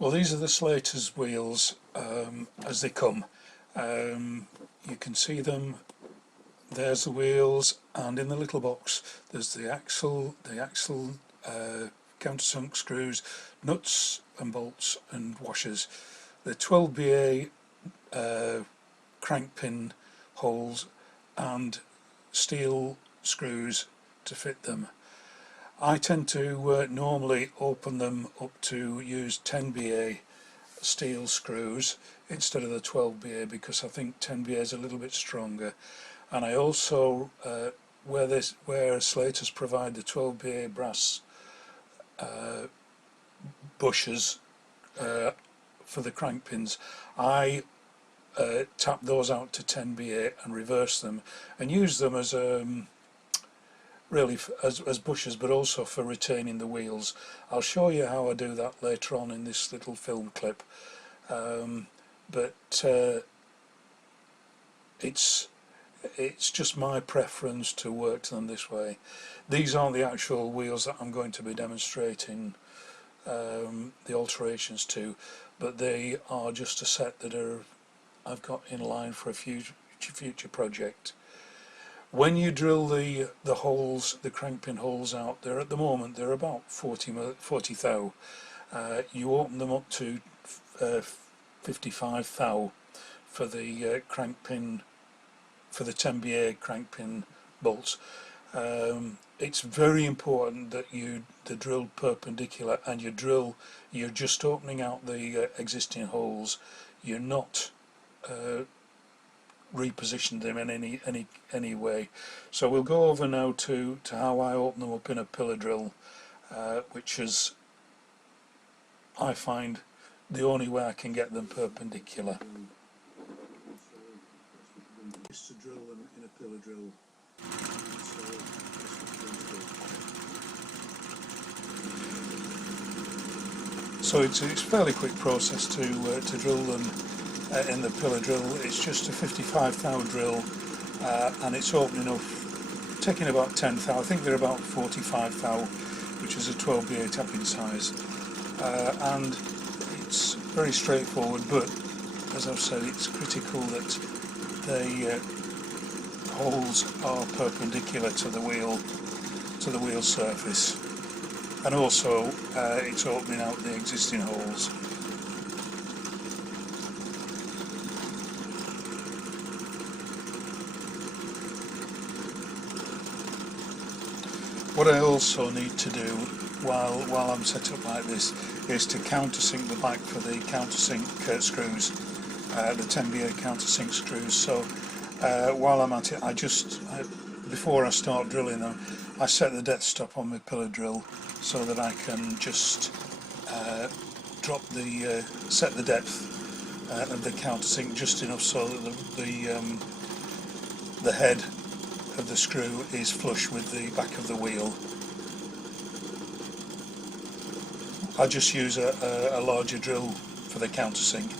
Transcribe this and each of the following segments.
Well, these are the Slater's wheels as they come. You can see them. There's the wheels, and in the little box there's the axle, countersunk screws, nuts and bolts and washers. The 12BA crank pin holes and steel screws to fit them. I tend to normally open them up to use 10BA steel screws instead of the 12BA because I think 10BA is a little bit stronger. And I also, where Slater's provide the 12BA brass bushes for the crank pins, I tap those out to 10BA and reverse them and use them as really as bushes, but also for retaining the wheels. I'll show you how I do that later on in this little film clip, but it's just my preference to work them this way. These aren't the actual wheels that I'm going to be demonstrating the alterations to, but they are just a set that I've got in line for a future project. When you drill the holes, the crank pin holes out, there at the moment they're about 40 thou. You open them up to 55 thou for the crank pin, for the 10BA crank pin bolts. It's very important that you drill perpendicular, and you're just opening out the existing holes. You're not reposition them in any way. So we'll go over now to how I open them up in a pillar drill, which is, I find, the only way I can get them perpendicular. Just to drill them in a pillar drill. So it's a fairly quick process to drill them in the pillar drill. It's just a 55 thou drill, and it's opening up, taking about 10 thou. I think they're about 45 thou, which is a 12BA tapping size, and it's very straightforward. But as I've said, it's critical that the holes are perpendicular to the wheel surface, and also it's opening out the existing holes. What I also need to do while I'm set up like this is to countersink the back for the countersink screws, the 10BA countersink screws. So while I'm at it, before I start drilling them, I set the depth stop on my pillar drill so that I can just set the depth of the countersink just enough so that the head of the screw is flush with the back of the wheel. I just use a larger drill for the countersink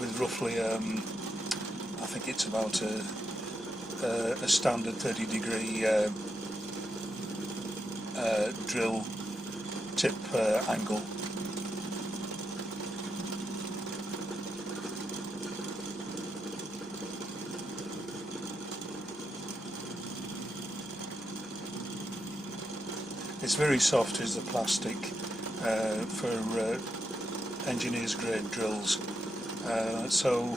with roughly I think it's about a standard 30-degree drill tip angle. It's very soft, is the plastic for engineer's grade drills, so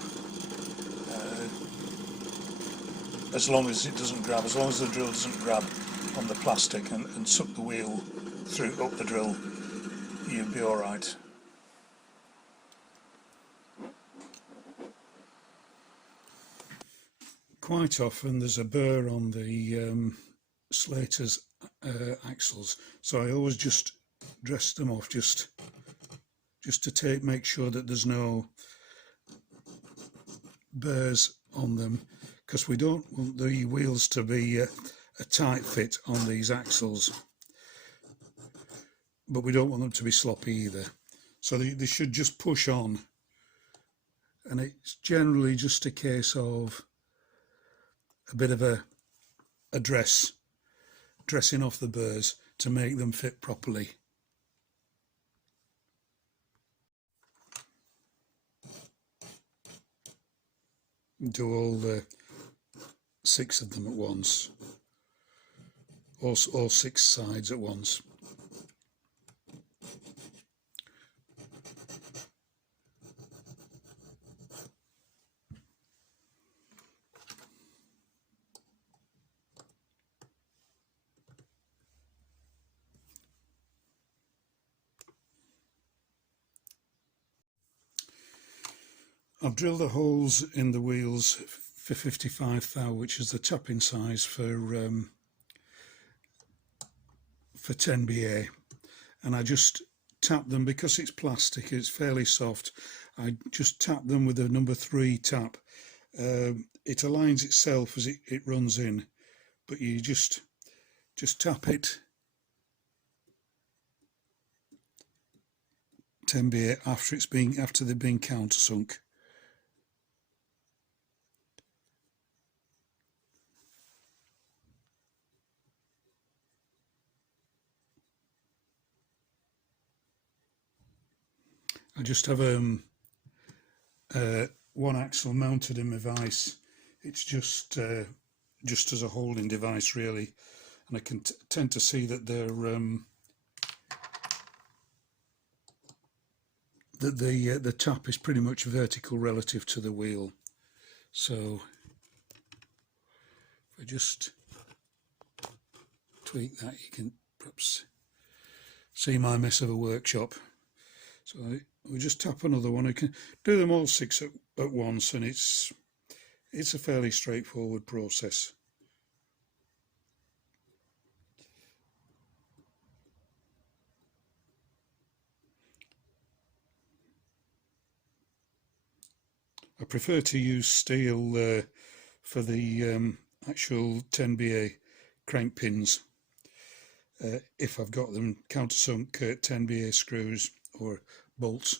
as long as it doesn't grab, as long as the drill doesn't grab on the plastic and suck the wheel through up the drill, you'll be alright. Quite often there's a burr on the Slater's axles, so I always just dress them off just to make sure that there's no burrs on them, because we don't want the wheels to be a tight fit on these axles, but we don't want them to be sloppy either. So they should just push on, and it's generally just a case of a bit of a dressing off the burrs to make them fit properly. do all 6 of them at once, all 6 sides at once. I've drilled the holes in the wheels for 55 thou, which is the tapping size for 10BA, and I just tap them because it's plastic, it's fairly soft. I just tap them with a number 3 tap. It aligns itself as it runs in, but you just tap it 10BA after they've been countersunk. I just have one axle mounted in my vise. It's just as a holding device really, and I can tend to see that they're that the tap is pretty much vertical relative to the wheel. So if I just tweak that, you can perhaps see my mess of a workshop. So we just tap another one. I can do them all 6 at once, and it's a fairly straightforward process. I prefer to use steel for the actual 10BA crank pins, if I've got them countersunk 10BA screws or bolts.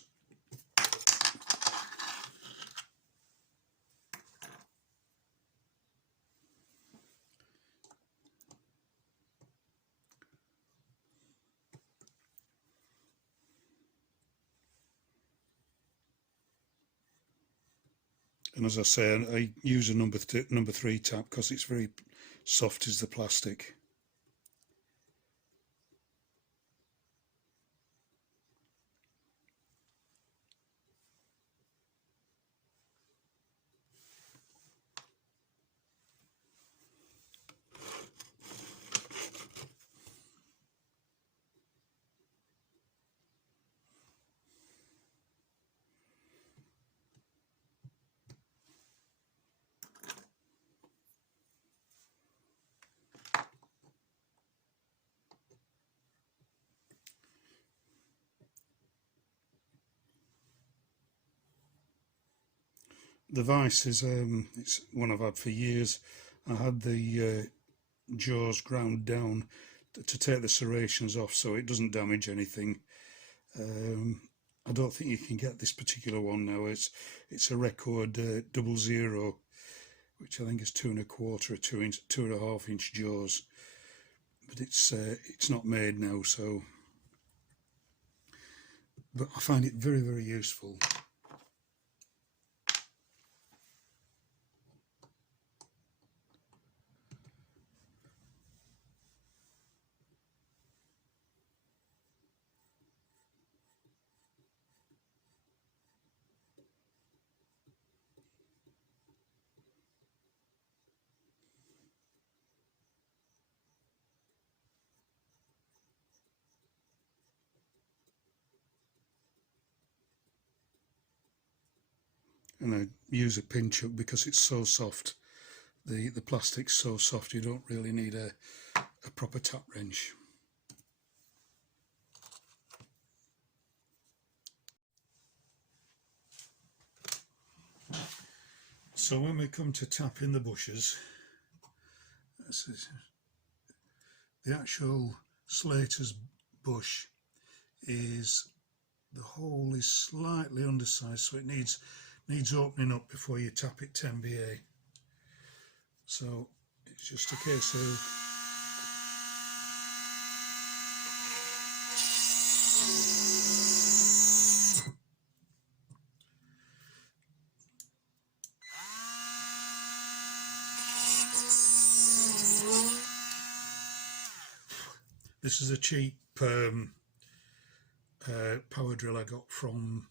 And as I say, I use a number 3 tap because it's very soft as the plastic. The vise is it's one I've had for years. I had the jaws ground down to take the serrations off so it doesn't damage anything. I don't think you can get this particular one now. It's a record 00, which I think is 2 1/4 or 2.5 inch jaws, but it's not made now. So, but I find it very, very useful. And I use a pin chuck because it's so soft. The plastic's so soft you don't really need a proper tap wrench. So when we come to tapping the bushes, the actual Slater's bush is, the hole is slightly undersized, so it needs opening up before you tap it 10BA. So it's just a case of This is a cheap power drill I got from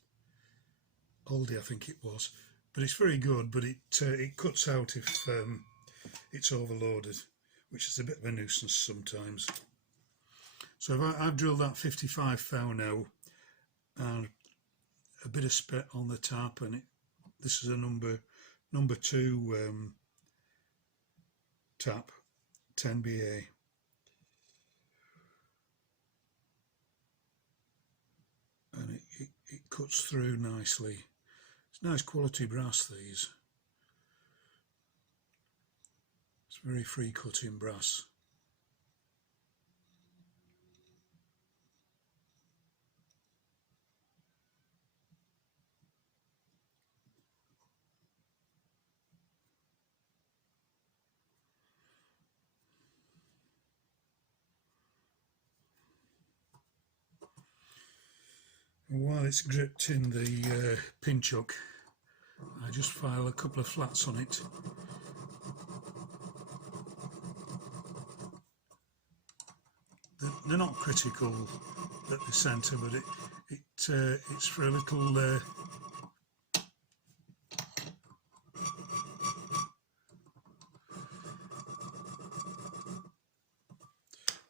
Aldi, I think it was, but it's very good, but it cuts out if it's overloaded, which is a bit of a nuisance sometimes. So I've drilled that 55 thou now, and a bit of spet on the tap, and this is a number 2 tap, 10BA. And it cuts through nicely. It's nice quality brass, these. It's very free cutting brass. And while it's gripped in the pinch hook, I just file a couple of flats on it. They're not critical at the centre, but it's for a little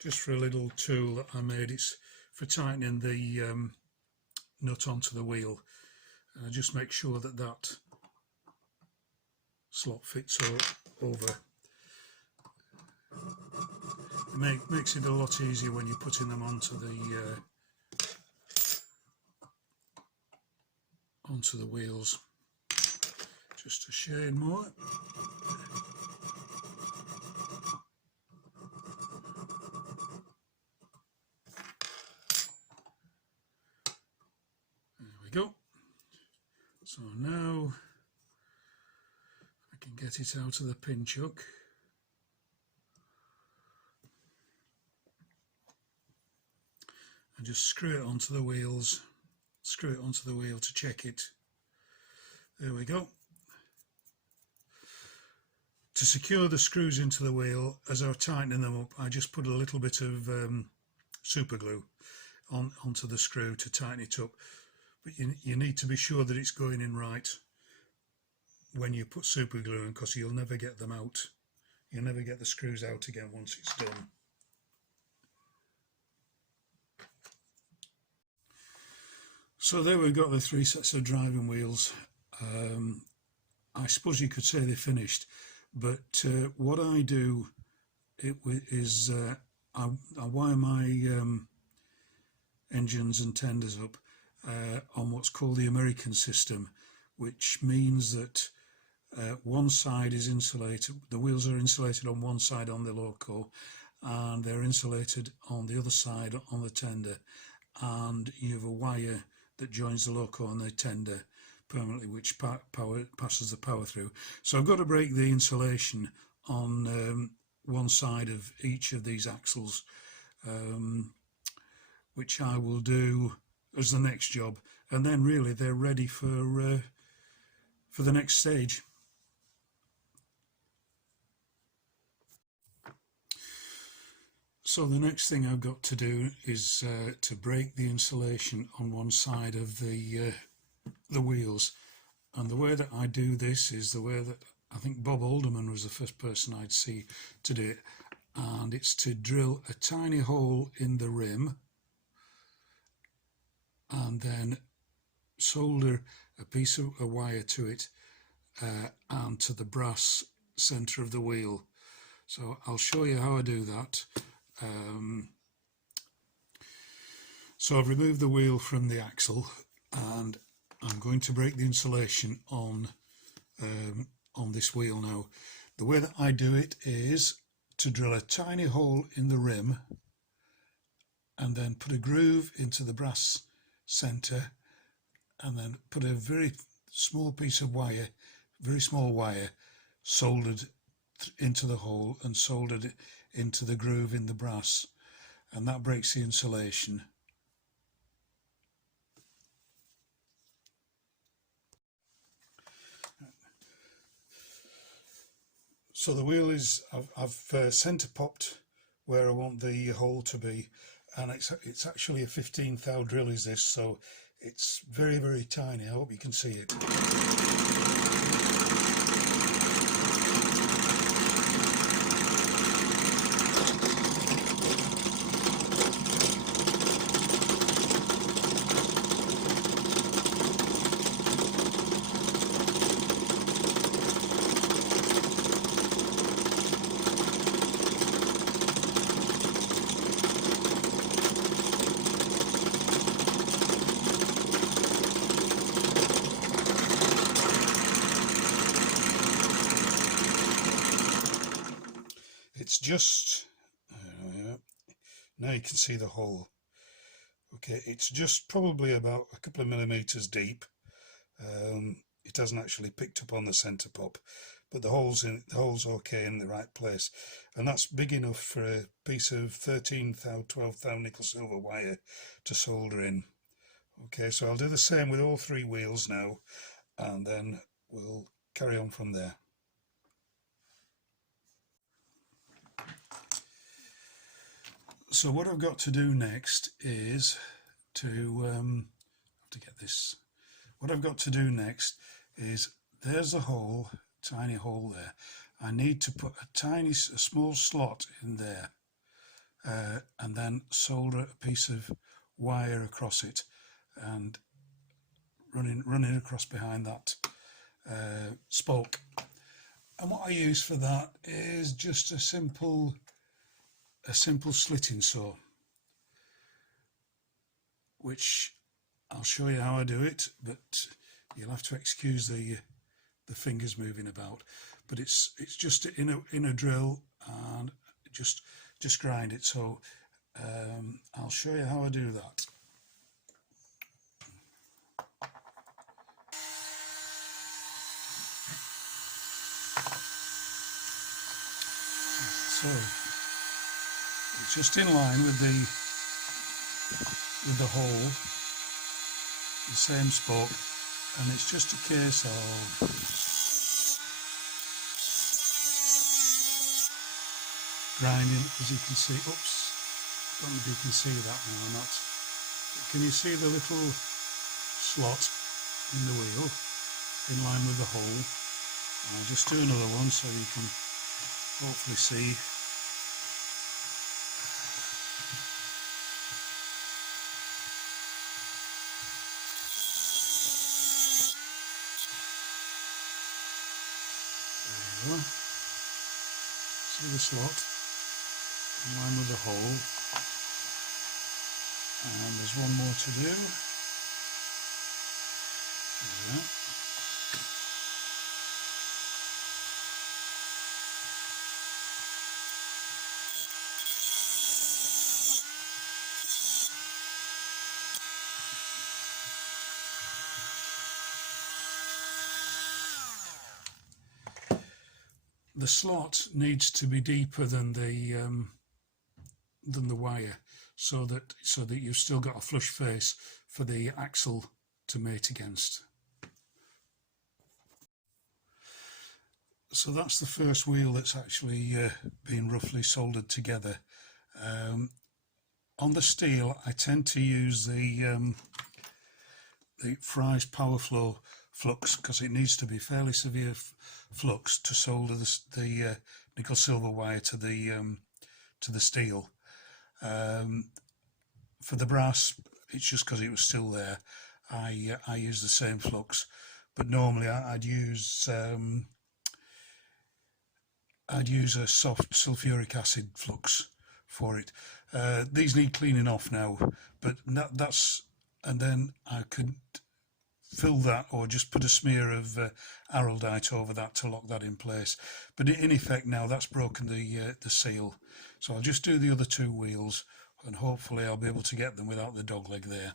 just for a little tool that I made. It's for tightening the nut onto the wheel. Just make sure that that slot fits over. It makes it a lot easier when you're putting them onto the wheels. Just a shade more. There we go. So now I can get it out of the pinch hook. And just screw it onto the wheels, screw it onto the wheel to check it. There we go. To secure the screws into the wheel, as I was tightening them up, I just put a little bit of super glue onto the screw to tighten it up. But you need to be sure that it's going in right when you put super glue in, because you'll never get them out. You'll never get the screws out again once it's done. So there we've got the 3 sets of driving wheels. I suppose you could say they're finished, but what I do is I wire my engines and tenders up on what's called the American system, which means that one side is insulated, the wheels are insulated on one side on the loco, and they're insulated on the other side on the tender, and you have a wire that joins the loco and the tender permanently, which passes the power through. So I've got to break the insulation on one side of each of these axles, which I will do as the next job, and then really they're ready for the next stage. So the next thing I've got to do is to break the insulation on one side of the wheels, and the way that I do this is the way that I think Bob Alderman was the first person I'd see to do it, and it's to drill a tiny hole in the rim and then solder a piece of a wire to it and to the brass centre of the wheel. So I'll show you how I do that. So I've removed the wheel from the axle, and I'm going to break the insulation on this wheel now. The way that I do it is to drill a tiny hole in the rim and then put a groove into the brass centre, and then put a very small piece of wire, very small wire, soldered into the hole and soldered it into the groove in the brass, and that breaks the insulation. So the wheel is, I've centre popped where I want the hole to be, and it's actually a 15 thou drill is this, so it's very, very tiny. I hope you can see it. It's just, now you can see the hole. Okay, it's just probably about a couple of millimeters deep. It hasn't actually picked up on the centre pop, but the hole's okay in the right place, and that's big enough for a piece of 13 thou 12 thou nickel silver wire to solder in. Okay, so I'll do the same with all three wheels now, and then we'll carry on from there. So what I've got to do next is to get this. What I've got to do next is, there's a hole, tiny hole there. I need to put a small slot in there, and then solder a piece of wire across it, and running across behind that spoke. And what I use for that is just a simple slitting saw, which I'll show you how I do it, but you'll have to excuse the fingers moving about. But it's just in a drill, and just grind it. So I'll show you how I do that. So it's just in line with the hole, the same spoke, and it's just a case of grinding, as you can see. Oops, I don't know if you can see that now or not. But can you see the little slot in the wheel in line with the hole? I'll just do another one so you can hopefully see. See the slot in line with the hole, and there's one more to do. Yeah. The slot needs to be deeper than the wire, so that you've still got a flush face for the axle to mate against. So that's the first wheel that's actually been roughly soldered together. On the steel, I tend to use the Fry's Power Flow flux, because it needs to be fairly severe flux to solder the nickel silver wire to the steel. For the brass, it's just because it was still there. I use the same flux, but normally I'd use a soft sulfuric acid flux for it. These need cleaning off now, but and then I could fill that, or just put a smear of araldite over that to lock that in place. But in effect now that's broken the seal. So I'll just do the other two wheels, and hopefully I'll be able to get them without the dogleg there.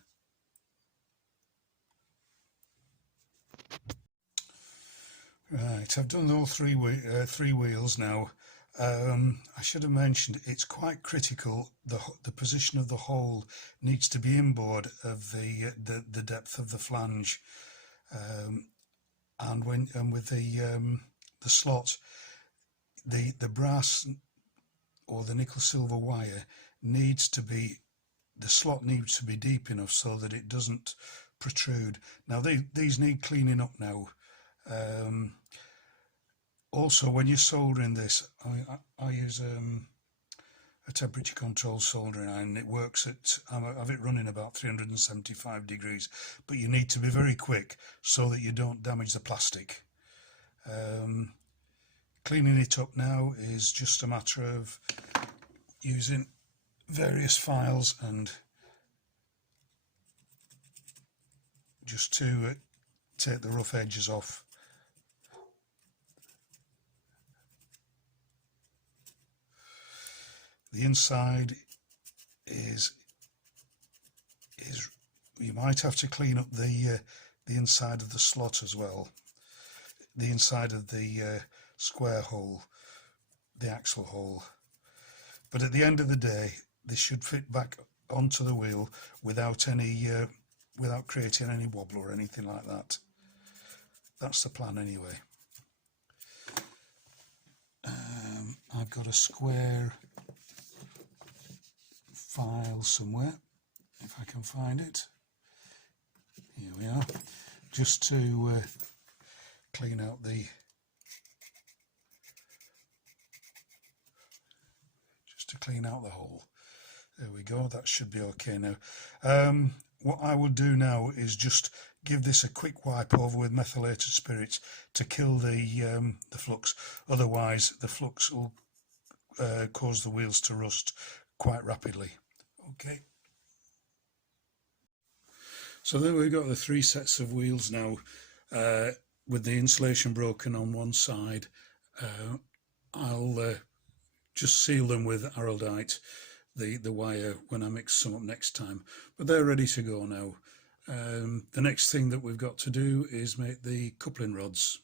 Right, I've done all three wheels now. I should have mentioned, it's quite critical. The position of the hole needs to be inboard of the depth of the flange, and with the slot, the brass or the nickel silver wire needs to be, the slot needs to be deep enough so that it doesn't protrude. Now these need cleaning up now. Also, when you're soldering this, I use a temperature control soldering iron. It works at, I have it running about 375 degrees, but you need to be very quick so that you don't damage the plastic. Cleaning it up now is just a matter of using various files and just to take the rough edges off. The inside is you might have to clean up the inside of the slot as well, the inside of the square hole, the axle hole. But at the end of the day, this should fit back onto the wheel without any without creating any wobble or anything like that. That's the plan anyway. I've got a square file somewhere, if I can find it. Here we are, just to clean out the hole. There we go, that should be okay now. What I will do now is just give this a quick wipe over with methylated spirits to kill the flux. Otherwise the flux will cause the wheels to rust quite rapidly. Okay, so there we've got the 3 sets of wheels now, with the insulation broken on one side. I'll just seal them with araldite, the wire, when I mix some up next time, but they're ready to go now. The next thing that we've got to do is make the coupling rods.